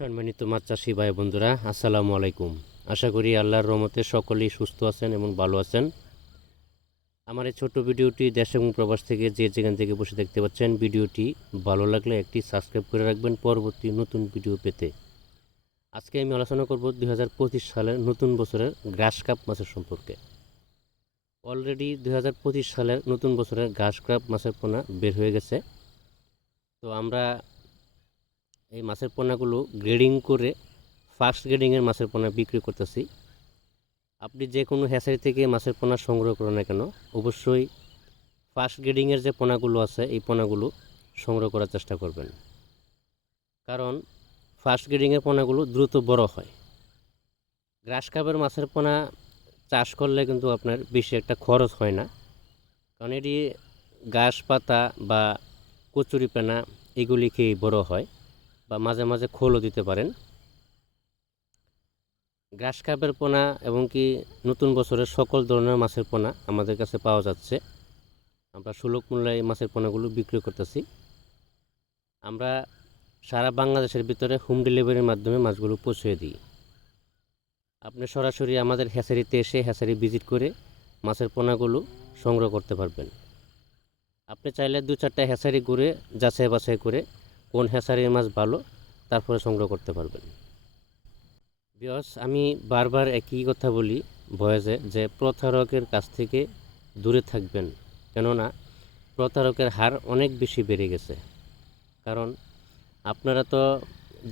সম্মানিত মাছ চাষি ভাই বন্ধুরা, আসসালামু আলাইকুম। আশা করি আল্লাহর রহমতে সকলেই সুস্থ আছেন এবং ভালো আছেন। আমার এই ছোট্ট ভিডিওটি দেশ এবং প্রবাস থেকে যে যেখান থেকে বসে দেখতে পাচ্ছেন, ভিডিওটি ভালো লাগলে একটি সাবস্ক্রাইব করে রাখবেন পরবর্তী নতুন ভিডিও পেতে। আজকে আমি আলোচনা করব 2025 সালের নতুন বছরের গ্রাস কাপ মাছের সম্পর্কে। অলরেডি 2025 সালের নতুন বছরের গ্রাস কাপ মাছের পোনা বের হয়ে গেছে। তো আমরা এই মাছের পোনাগুলো গ্রেডিং করে ফার্স্ট গ্রেডিংয়ের মাছের পোনা বিক্রি করতেছি। আপনি যে কোনো হ্যাচারি থেকে মাছের পোনা সংগ্রহ করেন না কেন, অবশ্যই ফার্স্ট গ্রেডিংয়ের যে পোনাগুলো আছে এই পোনাগুলো সংগ্রহ করার চেষ্টা করবেন। কারণ ফার্স্ট গ্রেডিংয়ের পোনাগুলো দ্রুত বড় হয়। গ্রাস কাপের মাছের পোনা চাষ করলে কিন্তু আপনার বেশি একটা খরচ হয় না, কারণ এটি ঘাস পাতা বা কচুরিপানা এগুলি খেয়ে বড় হয়, বা মাঝে মাঝে খোলও দিতে পারেন। গ্রাস কাপের পোনা এবং কি নতুন বছরের সকল ধরনের মাছের পোনা আমাদের কাছে পাওয়া যাচ্ছে। আমরা সুলভ মূল্যে এই মাছের পোনাগুলো বিক্রি করতেছি। আমরা সারা বাংলাদেশের ভিতরে হোম ডেলিভারির মাধ্যমে মাছগুলো পৌঁছে দিই। আপনি সরাসরি আমাদের হ্যাচারিতে এসে হ্যাচারি ভিজিট করে মাছের পোনাগুলো সংগ্রহ করতে পারবেন। আপনি চাইলে 2-4টা হ্যাচারি ঘুরে যাচাই বাছাই করে কোন হ্যাচারির মাছ ভালো তারপরে সংগ্রহ করতে পারবেন। বিকজ আমি বারবার একই কথা বলি ভয়েসে, যে প্রতারকের কাছ থেকে দূরে থাকবেন। কেননা প্রতারকের হার অনেক বেশি বেড়ে গেছে। কারণ আপনারা তো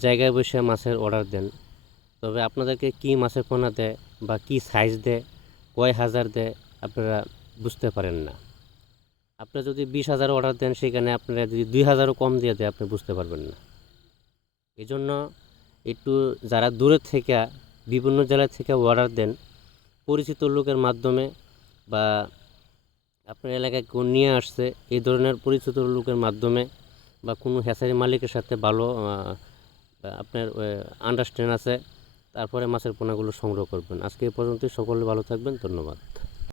জায়গায় বসে মাছের অর্ডার দেন, তবে আপনাদেরকে কী মাছের পোনা দেয় বা কী সাইজ দেয়, কয় হাজার দেয়, আপনারা বুঝতে পারেন না। আপনি যদি 20,000 অর্ডার দেন, সেখানে আপনারা যদি 2,000ও কম দিয়ে দেয়, আপনি বুঝতে পারবেন না। এই জন্য একটু যারা দূরের থেকে বিভিন্ন জেলা থেকে অর্ডার দেন, পরিচিত লোকের মাধ্যমে বা আপনার এলাকায় কেউ নিয়ে আসছে এই ধরনের পরিচিত লোকের মাধ্যমে, বা কোনো হ্যাচারি মালিকের সাথে ভালো আপনার আন্ডারস্ট্যান্ড আছে, তারপরে মাছের পোনাগুলো সংগ্রহ করবেন। আজকে এই পর্যন্তই। সকলে ভালো থাকবেন। ধন্যবাদ।